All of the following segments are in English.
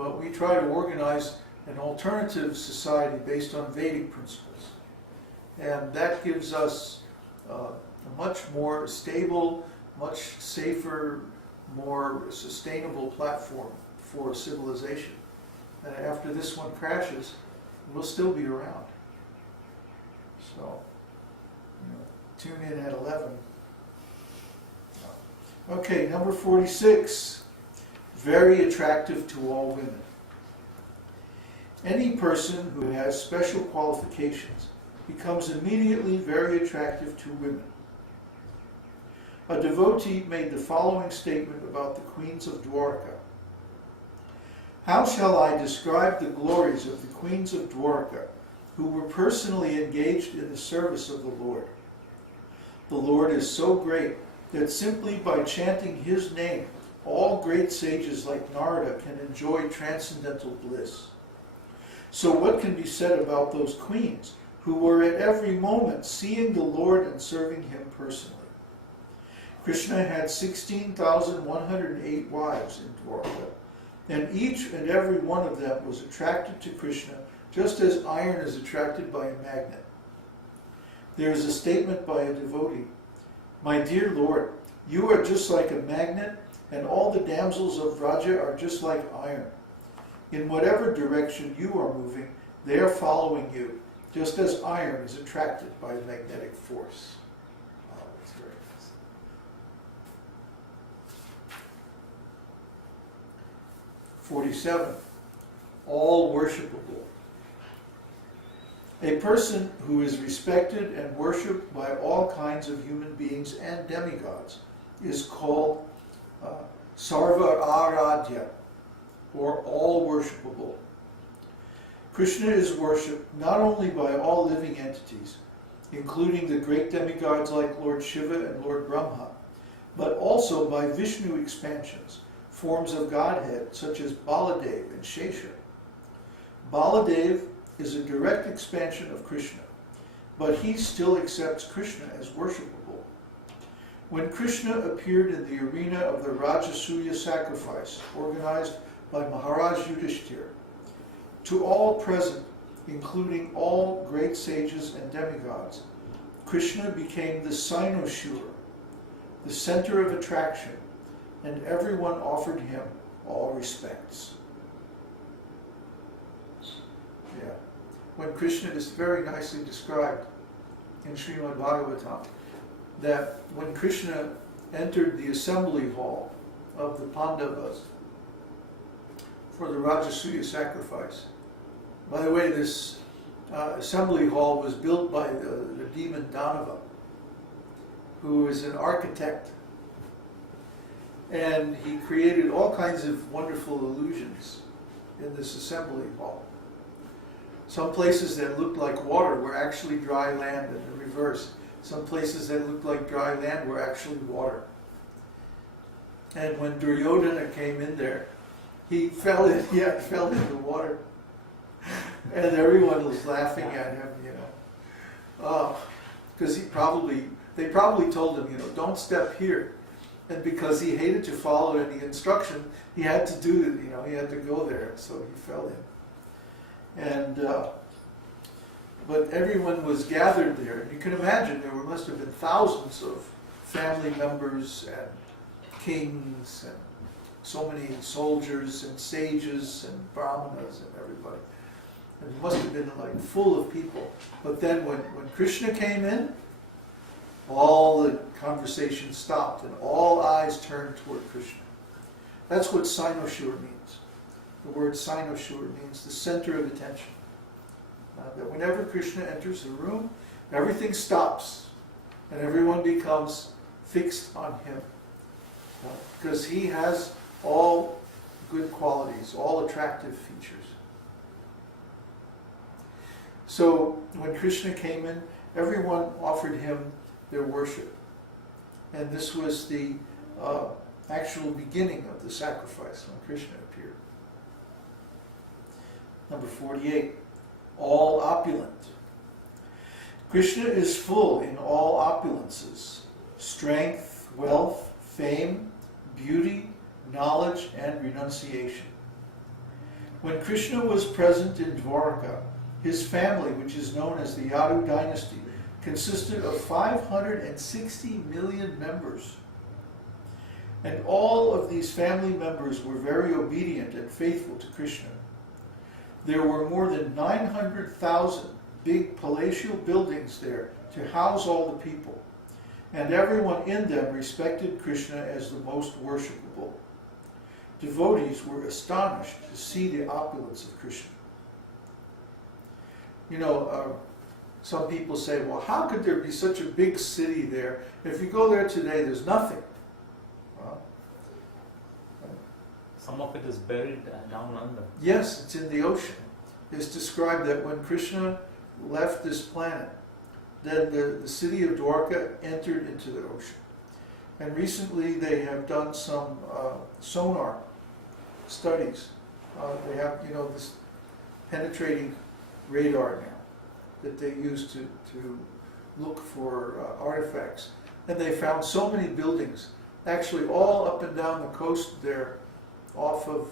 but we try to organize an alternative society based on Vedic principles. And that gives us a much more stable, much safer, more sustainable platform for civilization. And after this one crashes, we'll still be around. So, tune in at 11. Okay, number 46. Very attractive to all women. Any person who has special qualifications becomes immediately very attractive to women. A devotee made the following statement about the queens of Dwarka. How shall I describe the glories of the queens of Dwarka, who were personally engaged in the service of the Lord? The Lord is so great that simply by chanting his name, all great sages like Narada can enjoy transcendental bliss. So what can be said about those queens who were at every moment seeing the Lord and serving him personally? Krishna had 16,108 wives in Dwarka, and each and every one of them was attracted to Krishna just as iron is attracted by a magnet. There is a statement by a devotee, "My dear Lord, you are just like a magnet, and all the damsels of Raja are just like iron. In whatever direction you are moving, they are following you, just as iron is attracted by a magnetic force." Oh, that's very nice. 47. All-worshipable. A person who is respected and worshipped by all kinds of human beings and demigods is called Sarva Aradhya, or all-worshipable. Krishna is worshipped not only by all living entities, including the great demigods like Lord Shiva and Lord Brahma, but also by Vishnu expansions, forms of Godhead such as Baladev and Shesha. Baladev is a direct expansion of Krishna, but he still accepts Krishna as worshipable. When Krishna appeared in the arena of the Rajasuya sacrifice, organized by Maharaj Yudhishthira, to all present, including all great sages and demigods, Krishna became the cynosure, the center of attraction, and everyone offered him all respects. Yeah. When Krishna is very nicely described in Śrīmad-Bhāgavatam, that when Krishna entered the assembly hall of the Pandavas for the Rajasuya sacrifice. By the way, this assembly hall was built by the demon Danava, who is an architect. And he created all kinds of wonderful illusions in this assembly hall. Some places that looked like water were actually dry land, and the reverse. Some places that looked like dry land were actually water. And when Duryodhana came in there, he fell into water. And everyone was laughing at him, because they probably told him, don't step here. And because he hated to follow any instruction, he had to do it, he had to go there, so he fell in. And but everyone was gathered there. You can imagine there must have been thousands of family members and kings and so many soldiers and sages and brahmanas and everybody. And it must have been full of people. But then when Krishna came in, all the conversation stopped and all eyes turned toward Krishna. That's what cynosure means. The word cynosure means the center of attention. That whenever Krishna enters the room, everything stops and everyone becomes fixed on him. Because he has all good qualities, all attractive features. So when Krishna came in, everyone offered him their worship. And this was the actual beginning of the sacrifice when Krishna appeared. Number 48, all-opulent. Krishna is full in all opulences, strength, wealth, fame, beauty, knowledge, and renunciation. When Krishna was present in Dwarka, his family, which is known as the Yadu dynasty, consisted of 560 million members. And all of these family members were very obedient and faithful to Krishna. There were more than 900,000 big palatial buildings there to house all the people, and everyone in them respected Krishna as the most worshipable. Devotees were astonished to see the opulence of Krishna. You know, some people say, well, how could there be such a big city there? If you go there today, there's nothing. Well, some of it is buried down under. yes, it's in the ocean. It's described that when Krishna left this planet, then the city of Dwarka entered into the ocean. And recently they have done some sonar studies. They have, you know, this penetrating radar now that they use to look for artifacts. And they found so many buildings, actually all up and down the coast there, off of,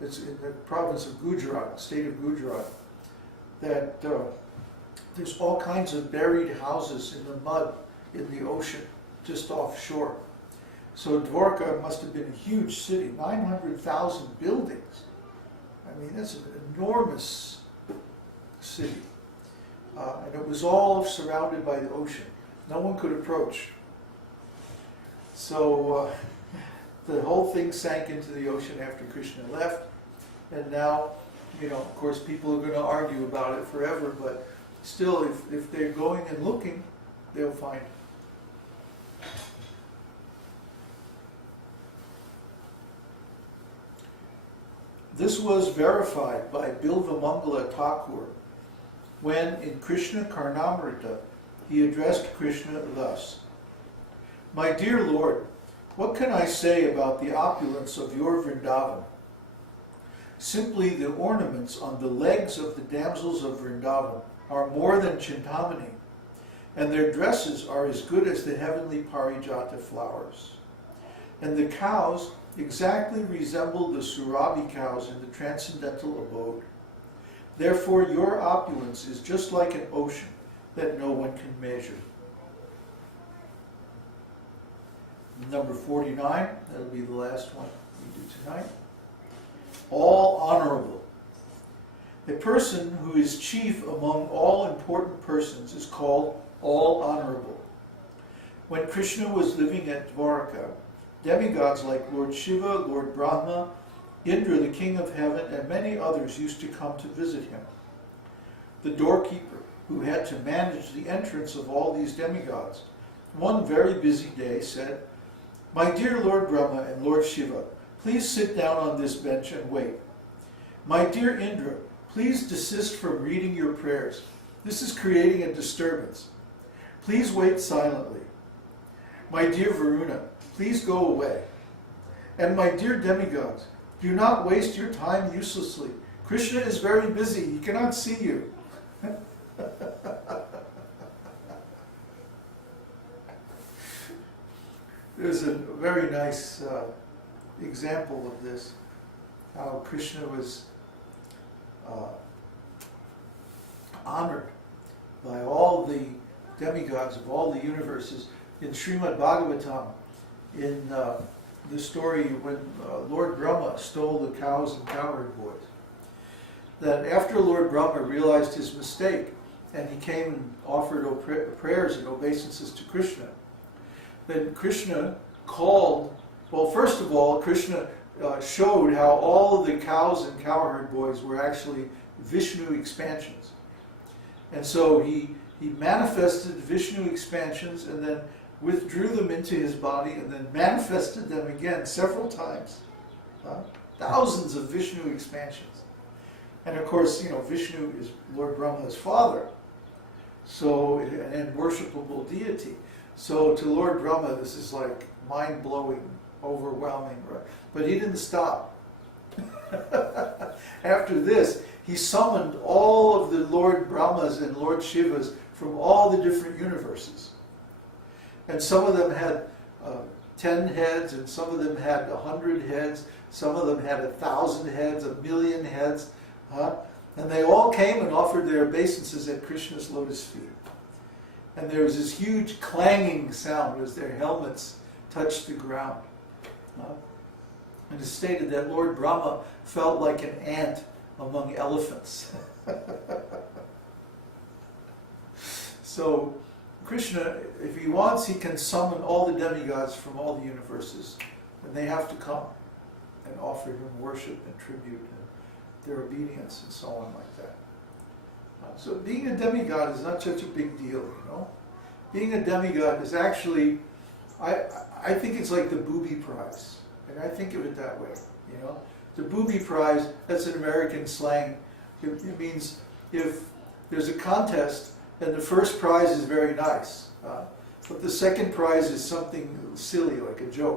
it's in the province of Gujarat, state of Gujarat, that there's all kinds of buried houses in the mud in the ocean, just offshore. So Dwarka must have been a huge city, 900,000 buildings. I mean, that's an enormous city. And it was all surrounded by the ocean. No one could approach. So the whole thing sank into the ocean after Krishna left. And now, you know, of course, people are going to argue about it forever, but still, if they're going and looking, they'll find it. This was verified by Bilvamangala Thakur when, in Caitanya-caritāmṛta, he addressed Krishna thus: "My dear Lord, what can I say about the opulence of your Vrindavan? Simply the ornaments on the legs of the damsels of Vrindavan are more than Chintamani, and their dresses are as good as the heavenly Parijata flowers. And the cows exactly resemble the Surabhi cows in the transcendental abode. Therefore your opulence is just like an ocean that no one can measure." Number 49, that'll be the last one we do tonight. All honorable. A person who is chief among all important persons is called all honorable. When Krishna was living at Dwarka, demigods like Lord Shiva, Lord Brahma, Indra, the king of heaven, and many others used to come to visit him. The doorkeeper, who had to manage the entrance of all these demigods, one very busy day said, "My dear Lord Brahma and Lord Shiva, please sit down on this bench and wait. My dear Indra, please desist from reading your prayers. This is creating a disturbance. Please wait silently. My dear Varuna, please go away. And my dear demigods, do not waste your time uselessly. Krishna is very busy. He cannot see you." There's a very nice example of this, how Krishna was honored by all the demigods of all the universes. In Śrīmad-Bhāgavatam, in the story when Lord Brahma stole the cows and cowherd boys, that after Lord Brahma realized his mistake and he came and offered prayers and obeisances to Krishna, then Krishna called, well, first of all, Krishna showed how all of the cows and cowherd boys were actually Vishnu expansions. And so he manifested Vishnu expansions and then withdrew them into his body and then manifested them again several times. Thousands of Vishnu expansions. And of course, you know, Vishnu is Lord Brahma's father, so, and worshipable deity. So to Lord Brahma, this is like mind-blowing, overwhelming, right? But he didn't stop. After this, he summoned all of the Lord Brahmas and Lord Shivas from all the different universes. And some of them had 10 heads, and some of them had 100 heads. Some of them had 1,000 heads, 1,000,000 heads. And they all came and offered their obeisances at Krishna's lotus feet. And there was this huge clanging sound as their helmets touched the ground. And it's stated that Lord Brahma felt like an ant among elephants. So Krishna, if he wants, he can summon all the demigods from all the universes, and they have to come and offer him worship and tribute and their obedience and so on like that. So being a demigod is not such a big deal, you know. Being a demigod is actually, I think it's like the booby prize, and I think of it that way, you know. The booby prize, that's an American slang. It means if there's a contest and the first prize is very nice, but the second prize is something silly like a joke.